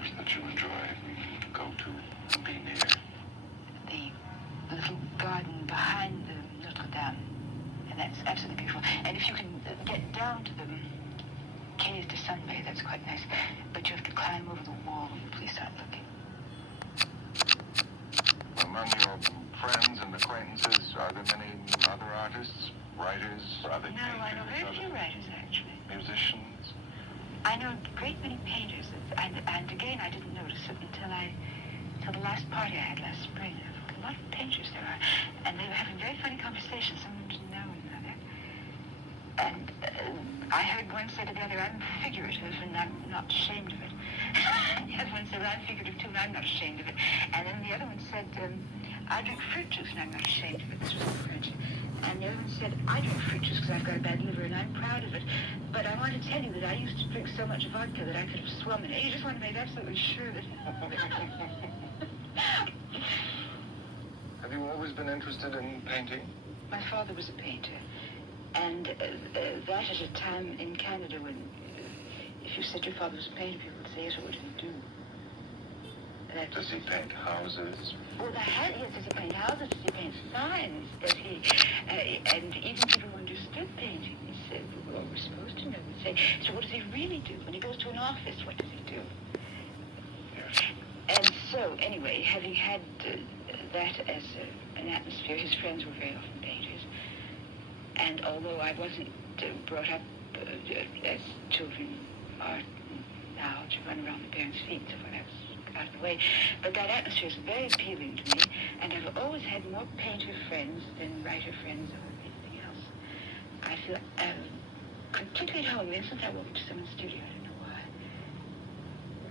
rooms that you enjoy, go to, and be near? The little garden behind the Notre Dame. And that's absolutely beautiful. And if you can get down to the quays to sunbathe, that's quite nice. But you have to climb over the wall when the police aren't looking. Among your friends and acquaintances, are there many other artists, writers, other No, I know very few writers, actually. Musicians? I know a great many painters, and again, I didn't notice it until the last party I had last spring. A lot of painters there are, and they were having very funny conversations. Some of them didn't know one another. And I heard one say to the other, "I'm figurative, and I'm not ashamed of it." The other one said, "Well, I'm figurative too, and I'm not ashamed of it." And then the other one said, "I drink fruit juice, and I'm not ashamed of it." This was in French. And the other one said, "I drink fruit juice because I've got a bad liver, and I'm proud of it. But I want to tell you that I used to drink so much vodka that I could have swum in it." You just want to make absolutely sure that... Have you always been interested in painting? My father was a painter. And that at a time in Canada when if you said your father was a painter, people would say, "Yes, what did he do?" Does he paint houses? Well, yes, does he paint houses? Does he paint signs? Does he... and even people who understood painting, they said, "Well, we're supposed to know." We'd say, "So what does he really do? When he goes to an office, what does he do?" Yes. And so, anyway, having had that as an atmosphere, his friends were very often painters. And although I wasn't brought up as children are now, to run around the parents' feet, so I was out of the way, but that atmosphere is very appealing to me, and I've always had more painter friends than writer friends or anything else. I feel completely at home the instant I walk into someone's studio. I don't know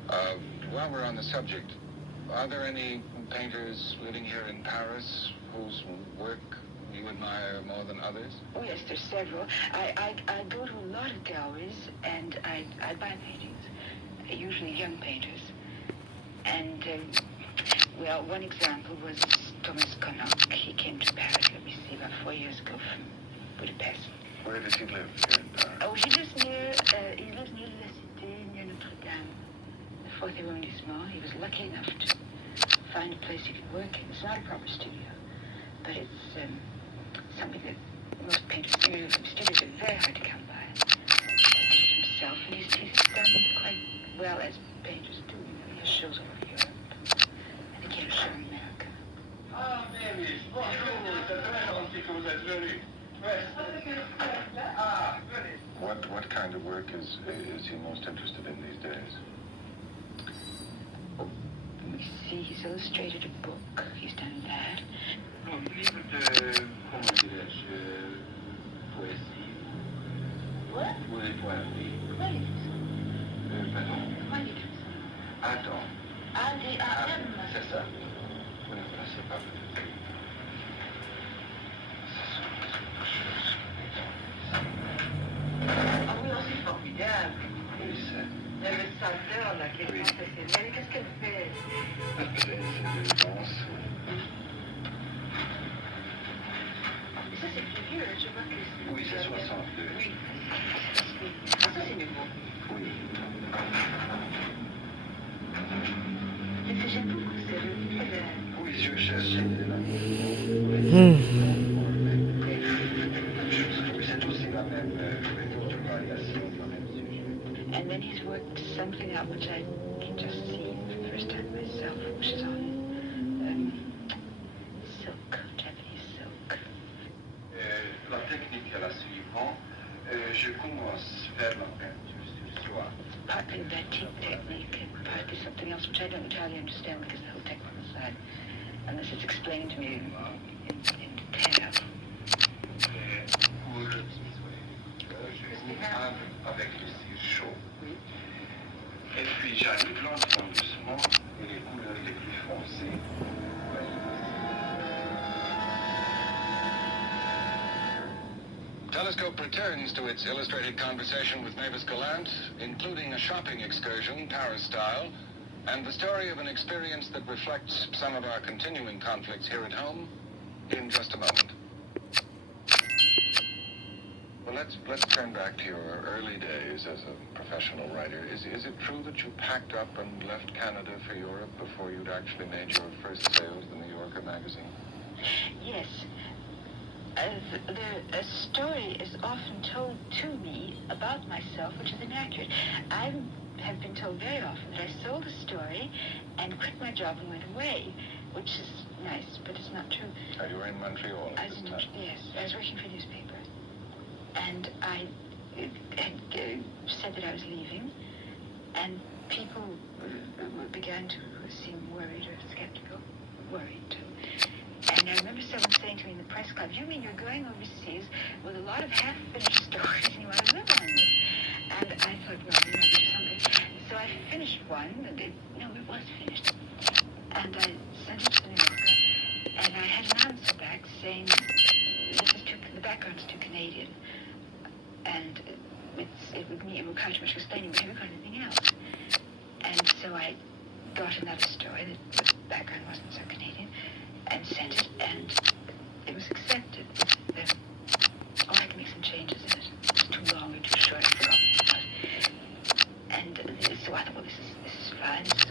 why. While we're on the subject, are there any painters living here in Paris whose work you admire more than others? Oh, yes, there's several. I go to a lot of galleries, and I buy paintings, usually young painters. And, well, one example was Thomas Connaught. He came to Paris, let me see, about 4 years ago from Budapest. Where does he live here in Paris? Oh, he lives near La Cité, near Notre Dame, the 4th arrondissement. He was lucky enough to find a place he could work in. It's not a proper studio, but it's something that most painters, studios are very hard to come by. He did it himself, and he's done quite well as painters do. He has shows all over Europe. I think he had a show in America. Ah, Mary, bonjour, c'est très gentil que vous êtes venu. What kind of work is he most interested in these days? Oh, let me see, he's illustrated a book. He's done that. Livre de, comment dirais-je, poésie. What? Ou des poèmes. Comment il fait ça? Pardon. Comment il fait ça? Attends. C'est ça. Vous ne connaissez pas peut-être. Ah oui, oh, c'est formidable. Oui, c'est. Il y a le chanteur, là, qui est professionnel. Qu'est-ce qu'elle fait? C'est de danse. Ça, c'est plus vieux, je vois que c'est... Oui, c'est 62. Oui. Ah, ça, c'est nouveau. Oui. Mais j'aime beaucoup, c'est le... Oui, je cherchais là. C'est aussi la même variation, la même sujet. And then he's worked something out which I can just see for the first time myself, which is on silk, Japanese silk. La technique est la suivante. Je commence à faire la peinture sur soie. Partly batik technique and partly something else which I don't entirely understand because the whole technical side, unless it's explained to me in detail. Je avec le cire chaud. Et puis j'arrive lentement, doucement, et les couleurs les plus foncées. Telescope returns to its illustrated conversation with Mavis Gallant, including a shopping excursion, Paris style, and the story of an experience that reflects some of our continuing conflicts here at home in just a moment. Well, let's turn back to your early days as a professional writer. Is it true that you packed up and left Canada for Europe before you'd actually made your first sales in the New Yorker magazine? Yes. A story is often told to me about myself, which is inaccurate. I have been told very often that I sold a story and quit my job and went away, which is nice, but it's not true. You were in Montreal at this time? Yes, I was working for a newspaper. And I had said that I was leaving, and people began to seem worried or skeptical. Worried, too. And I remember someone saying to me in the press club, "You mean you're going overseas with a lot of half-finished stories and you want to live on them?" And I thought, well, you know, there's something. So I finished one, and it was finished. And I sent it to the New Yorker, and I had an answer back saying, the background's too Canadian, and it would require too much explaining, but I haven't got anything else. And so I got another story that the background wasn't so Canadian, and sent it, and it was accepted. I had to make some changes in it. It was too long or too short, I forgot what it was. And so I thought, well, this is fine, this is